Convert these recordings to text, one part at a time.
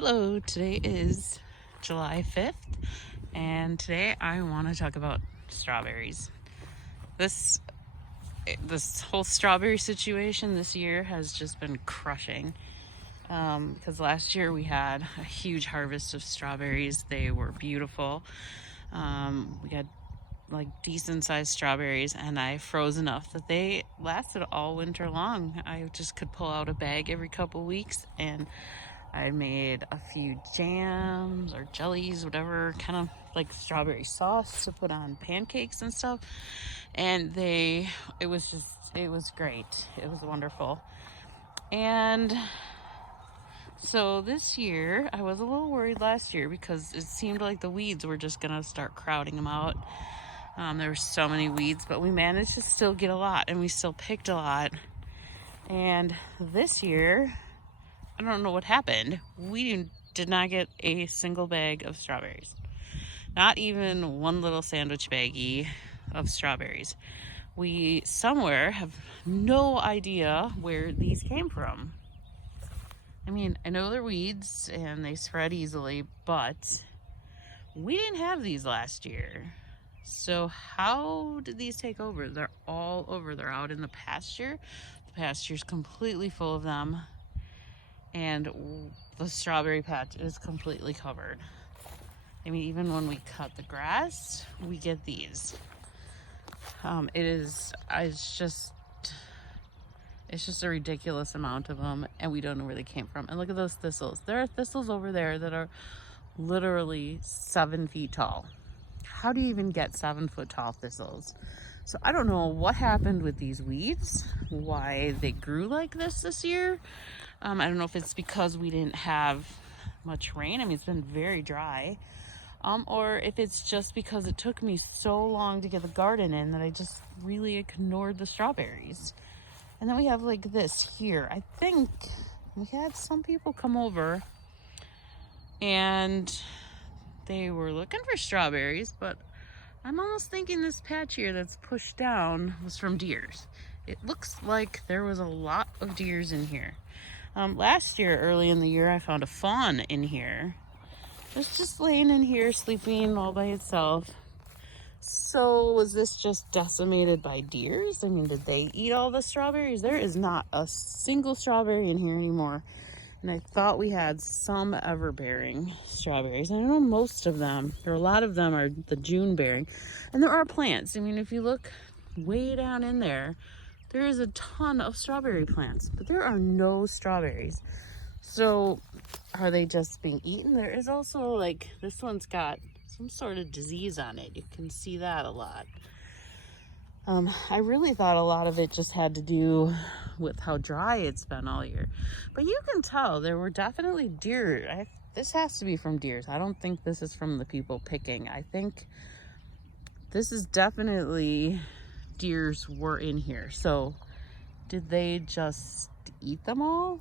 Hello, today is July 5th, and today I want to talk about strawberries. This this whole strawberry situation this year has just been crushing. Because last year we had a huge harvest of strawberries. They were beautiful. We had like decent sized strawberries, and I froze enough that they lasted all winter long. I just could pull out a bag every couple weeks, and I made a few jams or jellies, whatever, kind of like strawberry sauce to put on pancakes and stuff. And it was great. It was wonderful. And so this year, I was a little worried last year because it seemed like the weeds were just going to start crowding them out. There were so many weeds, but we managed to still get a lot, and we still picked a lot. And this year, I don't know what happened. We did not get a single bag of strawberries. Not even one little sandwich baggie of strawberries. We somewhere have no idea where these came from. I mean, I know they're weeds and they spread easily, but we didn't have these last year. So how did these take over? They're all over. They're out in the pasture. The pasture's completely full of them. And the strawberry patch is completely covered. I mean, even when we cut the grass, we get these. It's just a ridiculous amount of them, and we don't know where they came from. And look at those thistles. There are thistles over there that are literally 7 feet tall. How do you even get 7-foot tall thistles? So I don't know what happened with these weeds, why they grew like this year. I don't know if it's because we didn't have much rain. I mean, it's been very dry. Or if it's just because it took me so long to get the garden in that I just really ignored the strawberries. And then we have like this here. I think we had some people come over and they were looking for strawberries, but I'm almost thinking this patch here that's pushed down was from deers. It looks like there was a lot of deers in here. Last year, early in the year, I found a fawn in here. It was just laying in here, sleeping all by itself. So was this just decimated by deers? I mean, did they eat all the strawberries? There is not a single strawberry in here anymore. And I thought we had some ever-bearing strawberries. I know most of them, or a lot of them, are the June-bearing. And there are plants. I mean, if you look way down in there, there is a ton of strawberry plants, but there are no strawberries. So are they just being eaten? There is also, like, this one's got some sort of disease on it. You can see that a lot. I really thought a lot of it just had to do with how dry it's been all year. But you can tell there were definitely deer. This has to be from deers. I don't think this is from the people picking. I think this is definitely deers were in here. So did they just eat them all?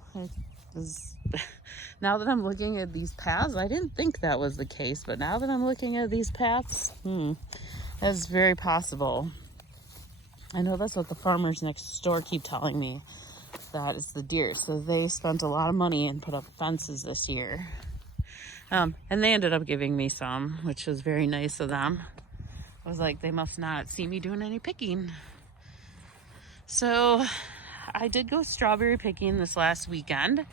Now that I'm looking at these paths, I didn't think that was the case, but now that I'm looking at these paths, that's very possible. I know that's what the farmers next door keep telling me, that it's the deer. So they spent a lot of money and put up fences this year. And they ended up giving me some, which was very nice of them. I was like, they must not see me doing any picking. So I did go strawberry picking this last weekend.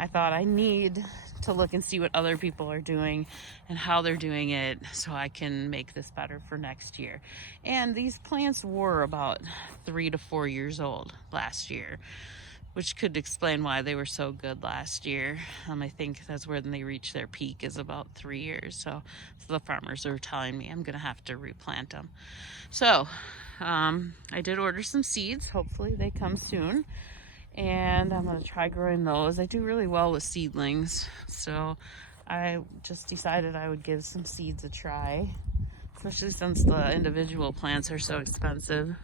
I thought I need to look and see what other people are doing and how they're doing it so I can make this better for next year. And these plants were about 3 to 4 years old last year, which could explain why they were so good last year. I think that's when they reach their peak, is about 3 years. So the farmers are telling me I'm gonna have to replant them. So I did order some seeds. Hopefully they come soon. And I'm going to try growing those. I do really well with seedlings. So I just decided I would give some seeds a try, especially since the individual plants are so expensive.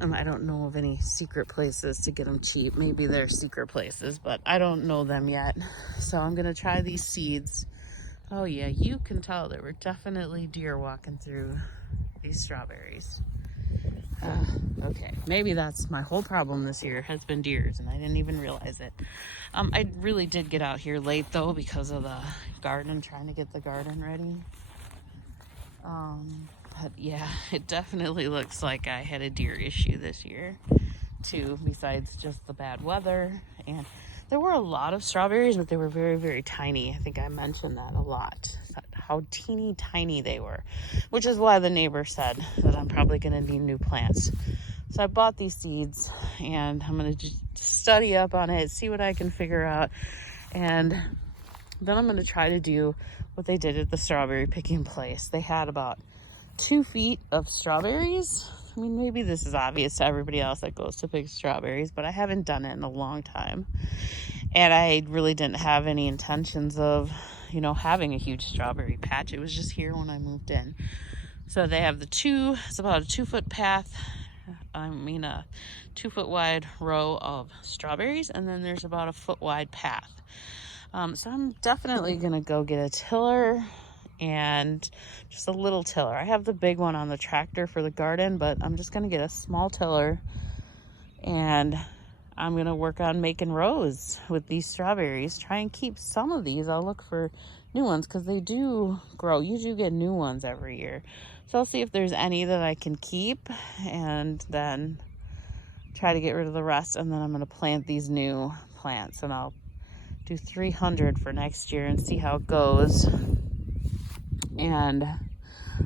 I don't know of any secret places to get them cheap. Maybe they're secret places, but I don't know them yet. So I'm going to try these seeds. Oh yeah, you can tell there were definitely deer walking through these strawberries. Okay, maybe that's my whole problem this year has been deers, and I didn't even realize it. I really did get out here late though because of the garden, trying to get the garden ready. But yeah, it definitely looks like I had a deer issue this year too, besides just the bad weather. And there were a lot of strawberries, but they were very, very tiny. I think I mentioned that a lot, how teeny tiny they were, which is why the neighbor said that I'm probably going to need new plants. So I bought these seeds, and I'm going to just study up on it, see what I can figure out, and then I'm going to try to do what they did at the strawberry picking place. They had about 2 feet of strawberries. I mean, maybe this is obvious to everybody else that goes to pick strawberries, but I haven't done it in a long time. And I really didn't have any intentions of, having a huge strawberry patch. It was just here when I moved in. So they have it's about a 2-foot path. A 2-foot wide row of strawberries, and then there's about a 1-foot wide path. So I'm definitely gonna go get a tiller and just a little tiller. I have the big one on the tractor for the garden, but I'm just gonna get a small tiller, and I'm gonna work on making rows with these strawberries. Try and keep some of these. I'll look for new ones because they do grow. You do get new ones every year. So I'll see if there's any that I can keep, and then try to get rid of the rest. And then I'm gonna plant these new plants, and I'll do 300 for next year and see how it goes. And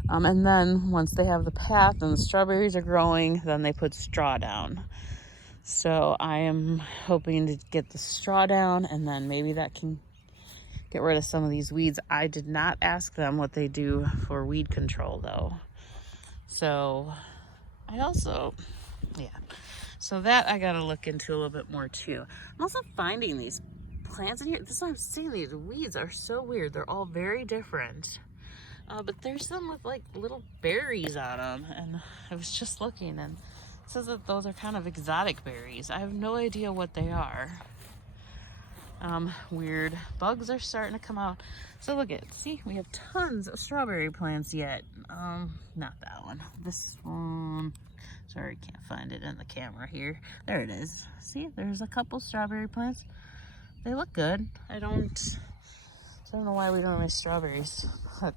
then once they have the path and the strawberries are growing, then they put straw down. So I am hoping to get the straw down, and then maybe that can get rid of some of these weeds. I did not ask them what they do for weed control though. So so that I gotta look into a little bit more too. I'm also finding these plants in here. This is what I'm seeing. These weeds are so weird. They're all very different. But there's some with like little berries on them, and I was just looking, and it says that those are kind of exotic berries. I have no idea what they are. Weird bugs are starting to come out. So look at, see, we have tons of strawberry plants yet. Not that one. This one. Sorry, can't find it in the camera here. There it is. See, there's a couple strawberry plants. They look good. I don't know why we don't have strawberries, but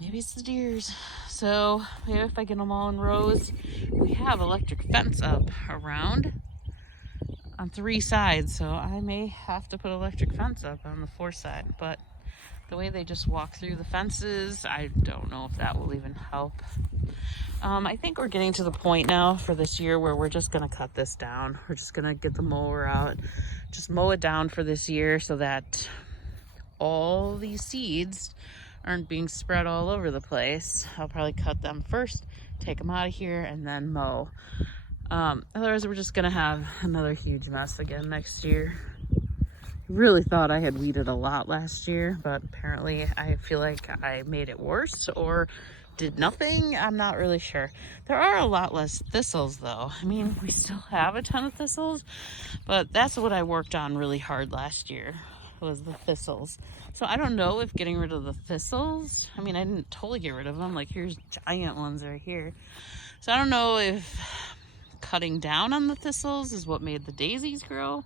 maybe it's the deers. So maybe if I get them all in rows. We have electric fence up around on 3 sides, so I may have to put electric fence up on the 4th side, but the way they just walk through the fences, I don't know if that will even help. I think we're getting to the point now for this year where we're just gonna cut this down. We're just gonna get the mower out, just mow it down for this year so that all these seeds aren't being spread all over the place. I'll probably cut them first, take them out of here, and then mow. Otherwise we're just gonna have another huge mess again next year. Really thought I had weeded a lot last year, but apparently I feel like I made it worse or did nothing. I'm not really sure. There are a lot less thistles though. I mean, we still have a ton of thistles, but that's what I worked on really hard last year, was the thistles. So I don't know if getting rid of the thistles, I mean, I didn't totally get rid of them. Like here's giant ones right here. So I don't know if cutting down on the thistles is what made the daisies grow.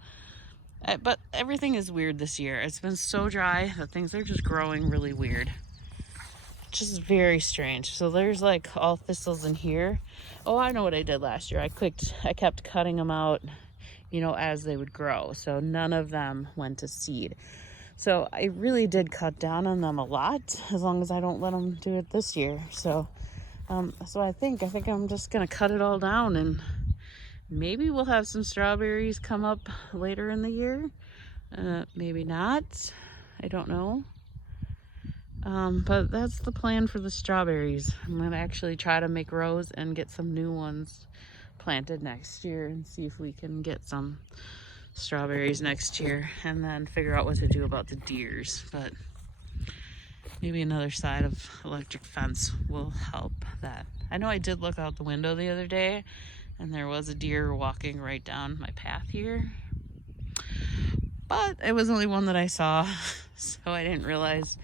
But everything is weird this year. It's been so dry that things are just growing really weird. Just very strange. So there's like all thistles in here. Oh, I know what I did last year. I kept cutting them out, as they would grow. So none of them went to seed. So I really did cut down on them a lot, as long as I don't let them do it this year. So I think I'm just gonna cut it all down, and maybe we'll have some strawberries come up later in the year. Maybe not. I don't know. But that's the plan for the strawberries. I'm going to actually try to make rows and get some new ones planted next year and see if we can get some strawberries next year, and then figure out what to do about the deers. But maybe another side of electric fence will help that. I know I did look out the window the other day, and there was a deer walking right down my path here, but it was only one that I saw, so I didn't realize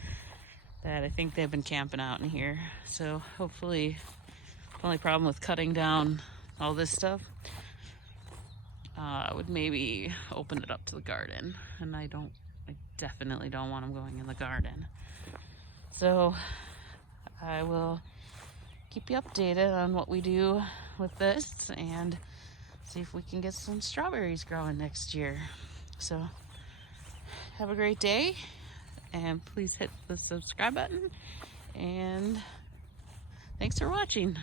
that. I think they've been camping out in here, so hopefully The only problem with cutting down all this stuff, I would maybe open it up to the garden, and I definitely don't want them going in the garden. So I will keep you updated on what we do with this and see if we can get some strawberries growing next year. So have a great day, and please hit the subscribe button, and thanks for watching.